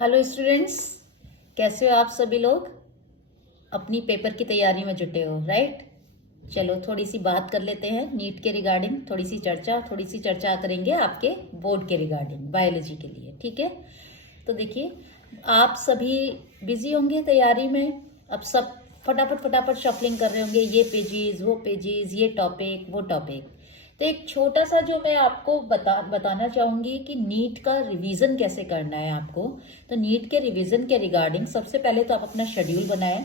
Hello students, कैसे हो आप सभी लोग? अपनी पेपर की तैयारी में जुटे हो, राइट? चलो थोड़ी सी बात कर लेते हैं नीट के रिगार्डिंग। थोड़ी सी चर्चा करेंगे आपके बोर्ड के रिगार्डिंग, बायोलॉजी के लिए। ठीक है, तो देखिए, आप सभी बिजी होंगे तैयारी में। अब सब फटाफट फटाफट शफलिंग कर रहे होंगे, ये पेजेस वो पेजेस, ये टॉपिक वो टॉपिक। तो एक छोटा सा जो मैं आपको बताना चाहूंगी कि नीट का रिवीजन कैसे करना है आपको। तो नीट के रिवीजन के रिगार्डिंग सबसे पहले तो आप अपना शेड्यूल बनाएं।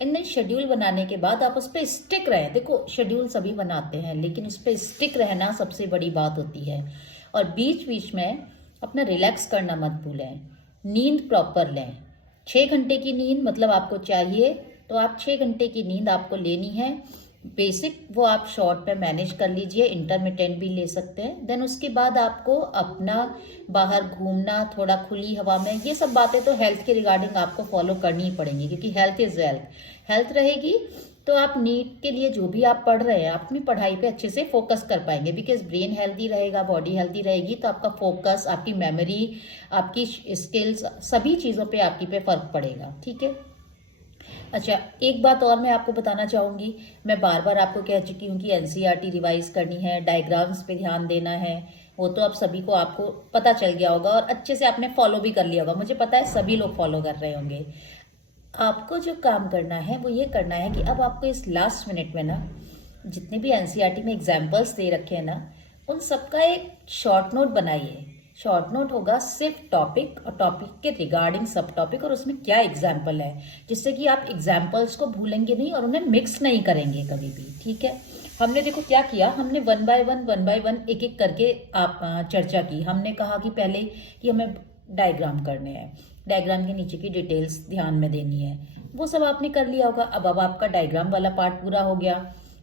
एंड देन शेड्यूल बनाने के बाद आप उस पर स्टिक रहें। देखो, शेड्यूल सभी बनाते हैं, लेकिन उस पर स्टिक रहना सबसे बड़ी बात होती है। और बीच बीच में अपना रिलैक्स करना मत भूलें। नींद प्रॉपर लें। 6 घंटे की नींद मतलब आपको चाहिए, तो आप 6 घंटे की नींद आपको लेनी है। बेसिक वो आप शॉर्ट पे मैनेज कर लीजिए, इंटरमिटेंट भी ले सकते हैं। देन उसके बाद आपको अपना बाहर घूमना, थोड़ा खुली हवा में, ये सब बातें तो हेल्थ के रिगार्डिंग आपको फॉलो करनी ही पड़ेंगी, क्योंकि हेल्थ इज वेल्थ। हेल्थ रहेगी तो आप नीट के लिए जो भी आप पढ़ रहे हैं, अपनी पढ़ाई पे अच्छे से फोकस कर पाएंगे। बिकॉज ब्रेन हेल्दी रहेगा, बॉडी हेल्दी रहेगी, तो आपका फोकस, आपकी मेमोरी, आपकी स्किल्स, सभी चीज़ों पे आपकी पे फर्क पड़ेगा। ठीक है। अच्छा, एक बात और मैं आपको बताना चाहूंगी। मैं बार बार आपको कह चुकी हूँ कि एनसीईआरटी रिवाइज करनी है, डायग्राम्स पे ध्यान देना है। वो तो आप सभी को, आपको पता चल गया होगा और अच्छे से आपने फॉलो भी कर लिया होगा। मुझे पता है सभी लोग फॉलो कर रहे होंगे। आपको जो काम करना है वो ये करना है कि अब आपको इस लास्ट मिनट में ना, जितने भी एनसीईआरटी में एग्जाम्पल्स दे रखे हैं ना, उन सबका एक शॉर्ट नोट बनाइए। शॉर्ट नोट होगा सिर्फ टॉपिक और टॉपिक के रिगार्डिंग सब टॉपिक, और उसमें क्या एग्जाम्पल है, जिससे कि आप एग्जाम्पल्स को भूलेंगे नहीं और उन्हें मिक्स नहीं करेंगे कभी भी। ठीक है। हमने देखो क्या किया, हमने वन बाय वन एक एक करके आप चर्चा की। हमने कहा कि पहले कि हमें डायग्राम करने हैं, डायग्राम के नीचे की डिटेल्स ध्यान में देनी है, वो सब आपने कर लिया होगा। अब आपका डायग्राम वाला पार्ट पूरा हो गया।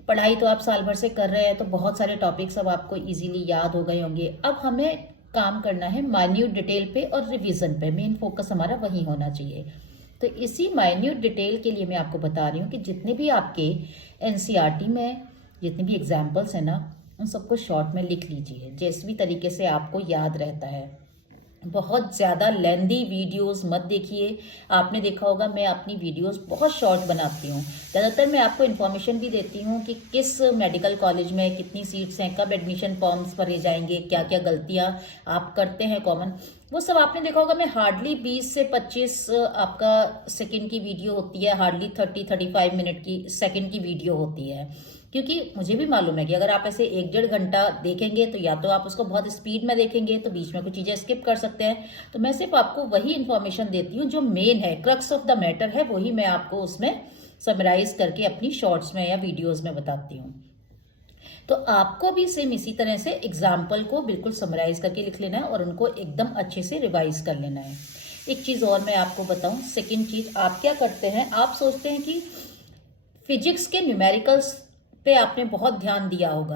पढ़ाई तो आप साल भर से कर रहे हैं, तो बहुत सारे टॉपिक्स अब आपको इजीली याद हो गए होंगे। अब हमें काम करना है माइन्यूट डिटेल पे और रिवीजन पे। मेन फोकस हमारा वही होना चाहिए। तो इसी माइन्यूट डिटेल के लिए मैं आपको बता रही हूँ कि जितने भी आपके एनसीईआरटी में जितने भी एग्जाम्पल्स हैं ना, उन सबको शॉर्ट में लिख लीजिए, जिस भी तरीके से आपको याद रहता है। बहुत ज़्यादा लेंदी वीडियोस मत देखिए। आपने देखा होगा मैं अपनी वीडियोस बहुत शॉर्ट बनाती हूँ। ज़्यादातर मैं आपको इन्फॉर्मेशन भी देती हूँ कि किस मेडिकल कॉलेज में कितनी सीट्स हैं, कब एडमिशन फॉर्म्स भरे जाएंगे, क्या क्या गलतियाँ आप करते हैं कॉमन, वो सब आपने देखा होगा। मैं हार्डली 20 से 25 आपका सेकंड की वीडियो होती है, हार्डली 30-35 मिनट की सेकंड की वीडियो होती है। क्योंकि मुझे भी मालूम है कि अगर आप ऐसे 1-1.5 घंटा देखेंगे तो या तो आप उसको बहुत स्पीड में देखेंगे, तो बीच में कुछ चीज़ें स्किप कर सकते हैं। तो मैं सिर्फ आपको वही इन्फॉर्मेशन देती हूँ जो मेन है, क्रक्स ऑफ द मैटर है, वही मैं आपको उसमें समराइज करके अपनी शॉर्ट्स में या वीडियोज में बताती हूँ। तो आपको भी सेम इसी तरह से एग्जाम्पल को बिल्कुल समराइज करके लिख लेना है और उनको एकदम अच्छे से रिवाइज कर लेना है। एक चीज़ और मैं आपको बताऊं, सेकेंड चीज़, आप क्या करते हैं, आप सोचते हैं कि फिजिक्स के न्यूमेरिकल्स पे आपने बहुत ध्यान दिया होगा,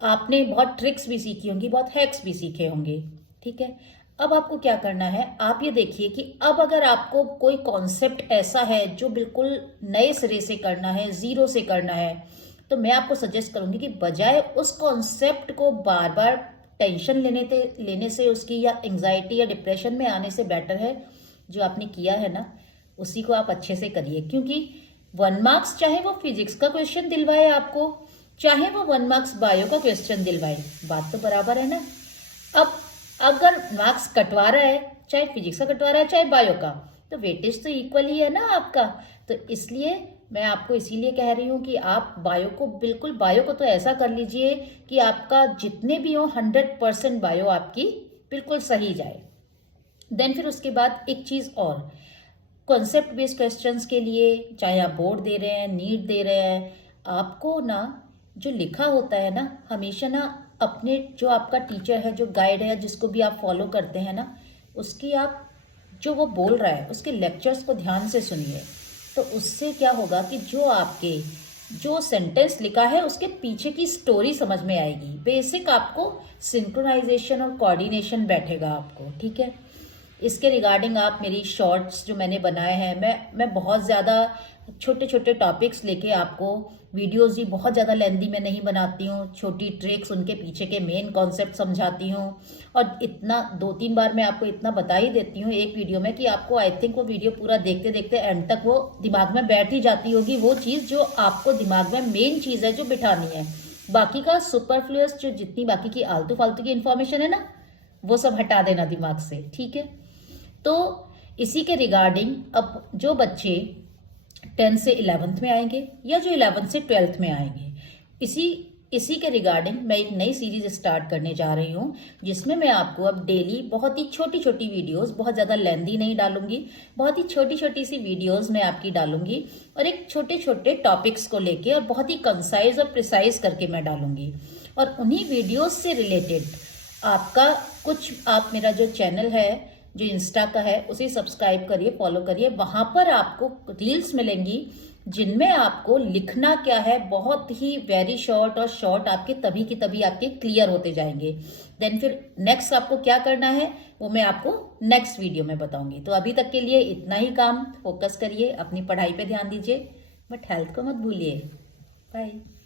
आपने बहुत ट्रिक्स भी सीखी होंगी, बहुत हैक्स भी सीखे होंगे। ठीक है। अब आपको क्या करना है, आप ये देखिए कि अब अगर आपको कोई कॉन्सेप्ट ऐसा है जो बिल्कुल नए सिरे से करना है, जीरो से करना है, तो मैं आपको सजेस्ट करूंगी कि बजाय उस कॉन्सेप्ट को बार बार टेंशन लेने से उसकी, या एंजाइटी या डिप्रेशन में आने से बेटर है जो आपने किया है ना, उसी को आप अच्छे से करिए। क्योंकि 1 मार्क्स चाहे वो फिजिक्स का क्वेश्चन दिलवाए आपको, चाहे वो 1 मार्क्स बायो का क्वेश्चन दिलवाए, बात तो बराबर है ना। अब अगर मार्क्स कटवा रहा है, चाहे फिजिक्स का कटवा रहा है चाहे बायो का, तो वेटेज तो इक्वल ही है ना आपका। तो इसलिए मैं आपको इसीलिए कह रही हूँ कि आप बायो को, बिल्कुल बायो को तो ऐसा कर लीजिए कि आपका जितने भी हो 100% बायो आपकी बिल्कुल सही जाए। देन फिर उसके बाद एक चीज़ और, कॉन्सेप्ट बेस्ड क्वेश्चंस के लिए, चाहे आप बोर्ड दे रहे हैं, नीट दे रहे हैं, आपको ना जो लिखा होता है ना, हमेशा ना अपने जो आपका टीचर है, जो गाइड है, जिसको भी आप फॉलो करते हैं ना, उसकी आप जो वो बोल रहा है उसके लेक्चर्स को ध्यान से सुनिए। तो उससे क्या होगा कि जो आपके जो सेंटेंस लिखा है उसके पीछे की स्टोरी समझ में आएगी। बेसिक आपको सिंक्रोनाइजेशन और कोऑर्डिनेशन बैठेगा आपको। ठीक है। इसके रिगार्डिंग आप मेरी शॉर्ट्स जो मैंने बनाए हैं, मैं बहुत ज़्यादा छोटे छोटे टॉपिक्स लेके आपको वीडियोस भी बहुत ज़्यादा लेंदी में नहीं बनाती हूँ, छोटी ट्रिक्स उनके पीछे के मेन कॉन्सेप्ट समझाती हूँ। और इतना 2-3 बार मैं आपको इतना बता ही देती हूँ एक वीडियो में कि आपको आई थिंक वो वीडियो पूरा देखते देखते एंड तक वो दिमाग में बैठ ही जाती होगी, वो चीज़ जो आपको दिमाग में मेन चीज़ है जो बिठानी है। बाकी का सुपरफ्लुअस जो जितनी बाकी की आलतू फालतू की इन्फॉर्मेशन है ना, वो सब हटा देना दिमाग से, ठीक है। तो इसी के रिगार्डिंग अब जो बच्चे 10th से 11th में आएंगे या जो 11th से 12th में आएंगे, इसी के रिगार्डिंग मैं एक नई सीरीज स्टार्ट करने जा रही हूँ, जिसमें मैं आपको अब डेली बहुत ही छोटी छोटी वीडियोस, बहुत ज़्यादा लेंदी नहीं डालूंगी, बहुत ही छोटी छोटी सी वीडियोस मैं आपकी डालूंगी और एक छोटे छोटे टॉपिक्स को लेके और बहुत ही कंसाइज और प्रिसाइज करके मैं डालूंगी। और उन्हीं वीडियोस से रिलेटेड आपका कुछ, आप मेरा जो चैनल है जो इंस्टा का है उसे सब्सक्राइब करिए, फॉलो करिए। वहां पर आपको रील्स मिलेंगी जिनमें आपको लिखना क्या है, बहुत ही वेरी शॉर्ट, और शॉर्ट आपके तभी की तभी आपके क्लियर होते जाएंगे। देन फिर नेक्स्ट आपको क्या करना है वो मैं आपको नेक्स्ट वीडियो में बताऊंगी। तो अभी तक के लिए इतना ही काम, फोकस करिए, अपनी पढ़ाई पे ध्यान दीजिए, बट हेल्थ को मत भूलिए। बाय।